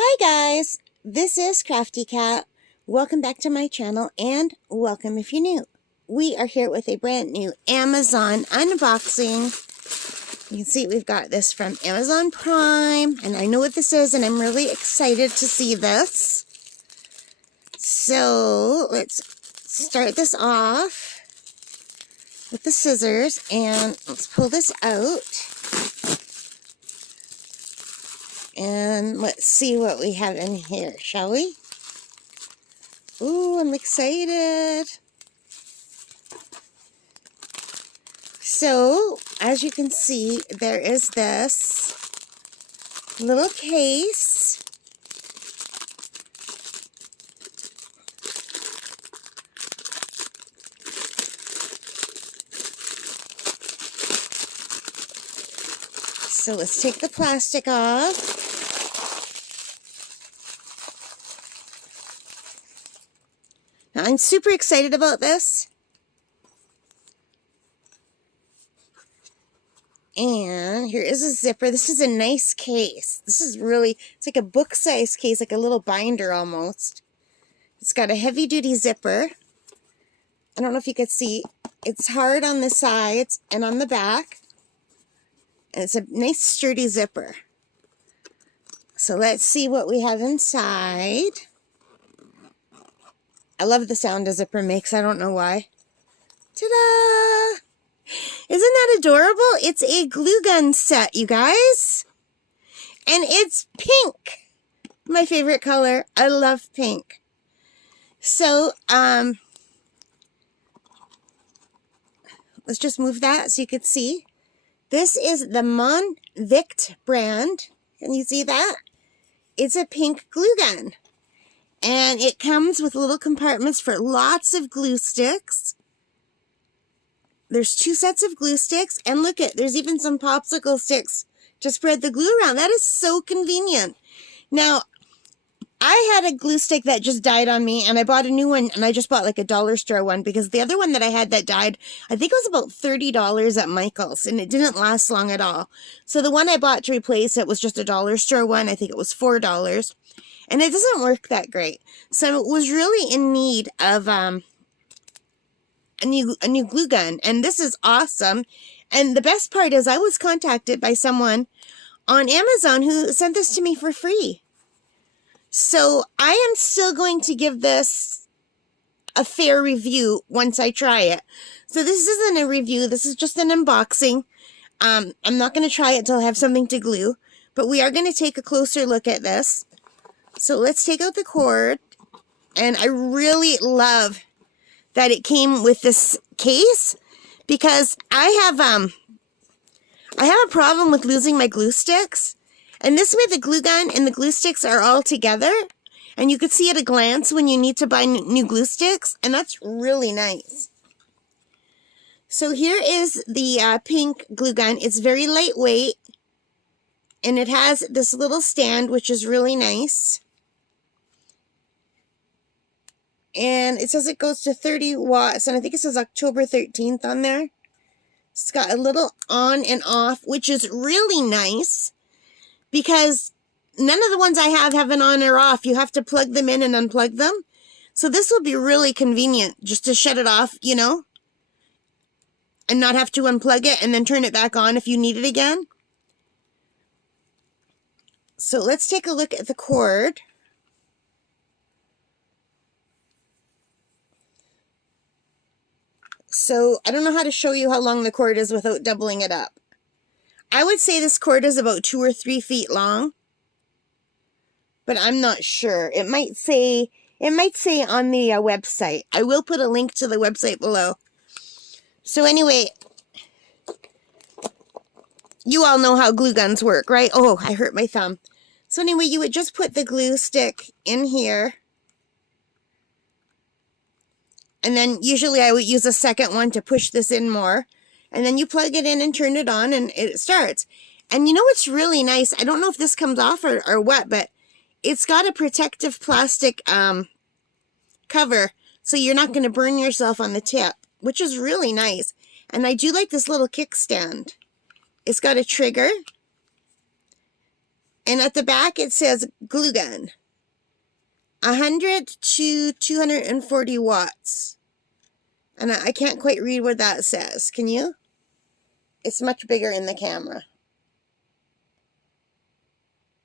Hi guys, this is Crafty Cat. Welcome back to my channel and welcome if you're new. We are here with a brand new Amazon unboxing. You can see we've got this from Amazon Prime and I know what this is and I'm really excited to see this. So let's start this off with the scissors and let's pull this out. And let's see what we have in here, shall we? Ooh, I'm excited. So, as you can see, there is this little case. So let's take the plastic off. Now, I'm super excited about this. And here is a zipper. This is a nice case. This is really, it's like a book-size case, like a little binder almost. It's got a heavy-duty zipper. I don't know if you can see. It's hard on the sides and on the back. And it's a nice sturdy zipper. So let's see what we have inside. I love the sound a zipper makes. I don't know why. Ta-da! Isn't that adorable? It's a glue gun set, you guys. And it's pink. My favorite color. I love pink. So, let's just move that so you can see. This is the Monvict brand. Can you see that? It's a pink glue gun. And it comes with little compartments for lots of glue sticks. There's 2 sets of glue sticks. And look at, there's even some popsicle sticks to spread the glue around. That is so convenient. Now, I had a glue stick that just died on me, and I bought a new one, and I just bought like a dollar store one, because the other one that I had that died, I think it was about $30 at Michael's, and it didn't last long at all. So the one I bought to replace it was just a dollar store one. I think it was $4. And it doesn't work that great. So it was really in need of a new glue gun. And this is awesome. And the best part is I was contacted by someone on Amazon who sent this to me for free. So I am still going to give this a fair review once I try it. So this isn't a review. This is just an unboxing. I'm not going to try it until I have something to glue. But we are going to take a closer look at this. So let's take out the cord, and I really love that it came with this case, because I have a problem with losing my glue sticks, and this way the glue gun and the glue sticks are all together, and you could see at a glance when you need to buy new glue sticks, and that's really nice. So here is the pink glue gun. It's very lightweight, and it has this little stand, which is really nice. And it says it goes to 30 watts, and I think it says October 13th on there. It's got a little on and off, which is really nice, because none of the ones I have an on or off. You have to plug them in and unplug them. So this will be really convenient, just to shut it off, you know, and not have to unplug it and then turn it back on if you need it again. So let's take a look at the cord. So I don't know how to show you how long the cord is without doubling it up. I would say this cord is about 2 or 3 feet long, but I'm not sure. It might say on the website. I will put a link to the website below. So anyway, you all know how glue guns work, right? Oh, I hurt my thumb. So anyway, you would just put the glue stick in here. And then usually I would use a second one to push this in more. And then you plug it in and turn it on and it starts. And you know what's really nice? I don't know if this comes off or what, but it's got a protective plastic cover. So you're not going to burn yourself on the tip, which is really nice. And I do like this little kickstand. It's got a trigger. And at the back it says glue gun. 100 to 240 watts. And I can't quite read what that says. Can you? It's much bigger in the camera.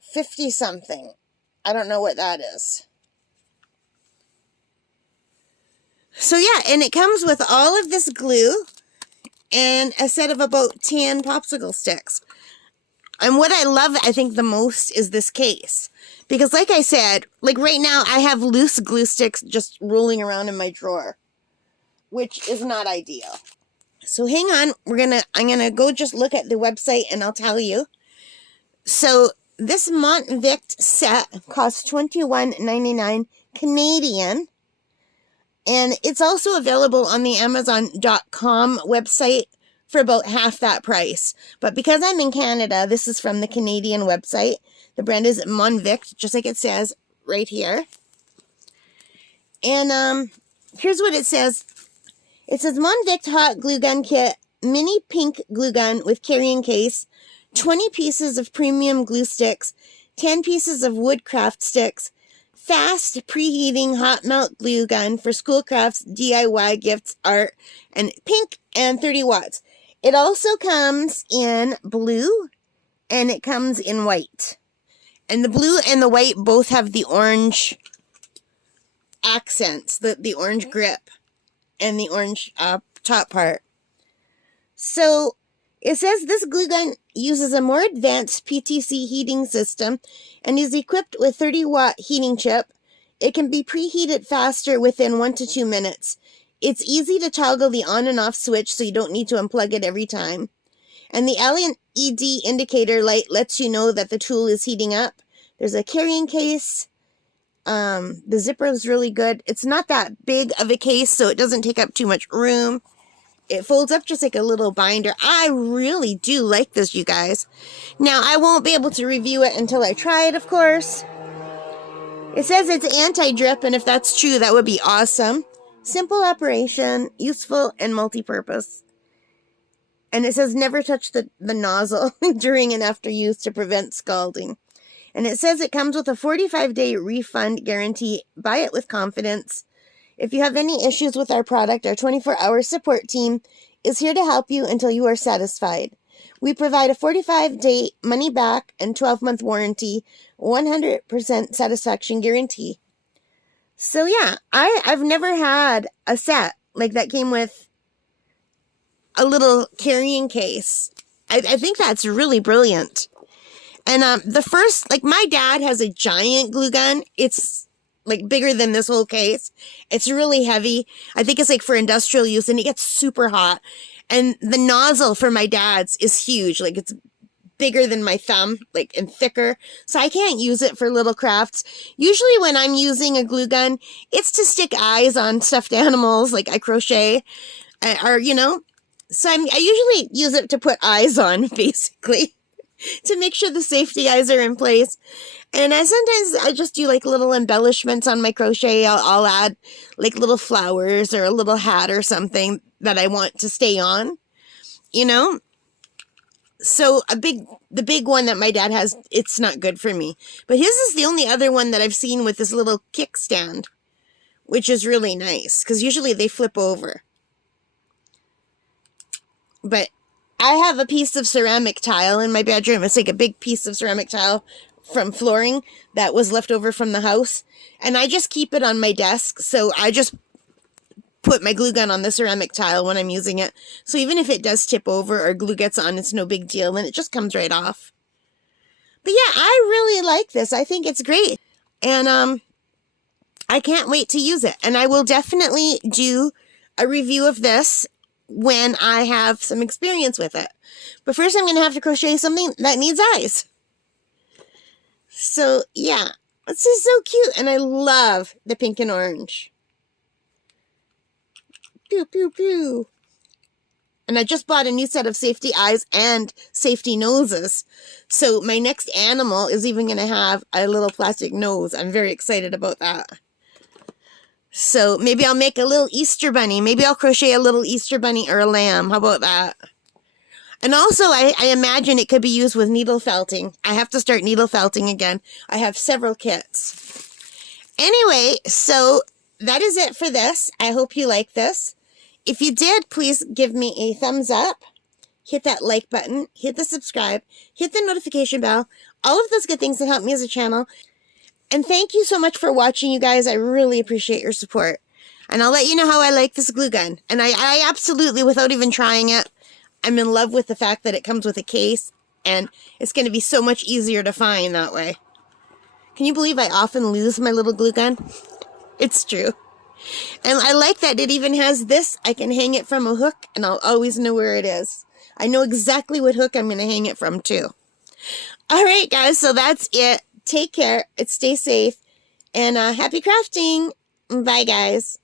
50 something. I don't know what that is. So yeah, and it comes with all of this glue and a set of about 10 popsicle sticks. And what I love, I think, the most is this case. Because like I said, like right now, I have loose glue sticks just rolling around in my drawer, which is not ideal. So hang on, I'm gonna go just look at the website and I'll tell you. So this Monvict set costs $21.99 Canadian. And it's also available on the Amazon.com website for about half that price. But because I'm in Canada, this is from the Canadian website. The brand is Monvict, just like it says right here. And here's what it says. It says Monvict Hot Glue Gun Kit, mini pink glue gun with carrying case, 20 pieces of premium glue sticks, 10 pieces of woodcraft sticks, fast preheating hot melt glue gun for school crafts, DIY gifts, art, and pink, and 30 watts. It also comes in blue and it comes in white. And the blue and the white both have the orange accents, the orange grip and the orange top part. So it says this glue gun uses a more advanced PTC heating system and is equipped with 30-watt heating chip. It can be preheated faster within 1 to 2 minutes. It's easy to toggle the on and off switch so you don't need to unplug it every time. And the LED indicator light lets you know that the tool is heating up. There's a carrying case. The zipper is really good. It's not that big of a case, so it doesn't take up too much room. It folds up just like a little binder. I really do like this, you guys. Now, I won't be able to review it until I try it, of course. It says it's anti-drip, and if that's true, that would be awesome. Simple operation, useful, and multi-purpose. And it says never touch the nozzle during and after use to prevent scalding. And it says it comes with a 45-day refund guarantee. Buy it with confidence. If you have any issues with our product, our 24-hour support team is here to help you until you are satisfied. We provide a 45-day money-back and 12-month warranty, 100% satisfaction guarantee. So yeah, I've never had a set like that came with a little carrying case. I think that's really brilliant. And the first, like my dad has a giant glue gun. It's like bigger than this whole case. It's really heavy. I think it's like for industrial use and it gets super hot. And the nozzle for my dad's is huge. Like it's bigger than my thumb, like, and thicker. So I can't use it for little crafts. Usually when I'm using a glue gun, it's to stick eyes on stuffed animals, like I crochet, or, you know. So I usually use it to put eyes on, basically, to make sure the safety eyes are in place. And sometimes I just do like little embellishments on my crochet. I'll add like little flowers or a little hat or something that I want to stay on, you know. So the big one that my dad has, it's not good for me. But his is the only other one that I've seen with this little kickstand, which is really nice because usually they flip over. But I have a piece of ceramic tile in my bedroom. It's like a big piece of ceramic tile from flooring that was left over from the house. And I just keep it on my desk. So I just put my glue gun on the ceramic tile when I'm using it. So even if it does tip over or glue gets on, it's no big deal. And it just comes right off. But yeah, I really like this. I think it's great. And I can't wait to use it. And I will definitely do a review of this when I have some experience with it. But first I'm going to have to crochet something that needs eyes. So yeah, this is so cute. And I love the pink and orange. Pew, pew, pew. And I just bought a new set of safety eyes and safety noses. So my next animal is even going to have a little plastic nose. I'm very excited about that. So maybe I'll make a little Easter bunny. Maybe I'll crochet a little Easter bunny or a lamb. How about that? And also, I imagine it could be used with needle felting. I have to start needle felting again. I have several kits. Anyway, so that is it for this. I hope you like this. If you did, please give me a thumbs up. Hit that like button. Hit the subscribe. Hit the notification bell. All of those good things that help me as a channel. And thank you so much for watching, you guys. I really appreciate your support. And I'll let you know how I like this glue gun. And I absolutely, without even trying it, I'm in love with the fact that it comes with a case. And it's going to be so much easier to find that way. Can you believe I often lose my little glue gun? It's true. And I like that it even has this. I can hang it from a hook and I'll always know where it is. I know exactly what hook I'm going to hang it from too. All right, guys, so that's it. Take care. Stay safe. And happy crafting. Bye, guys.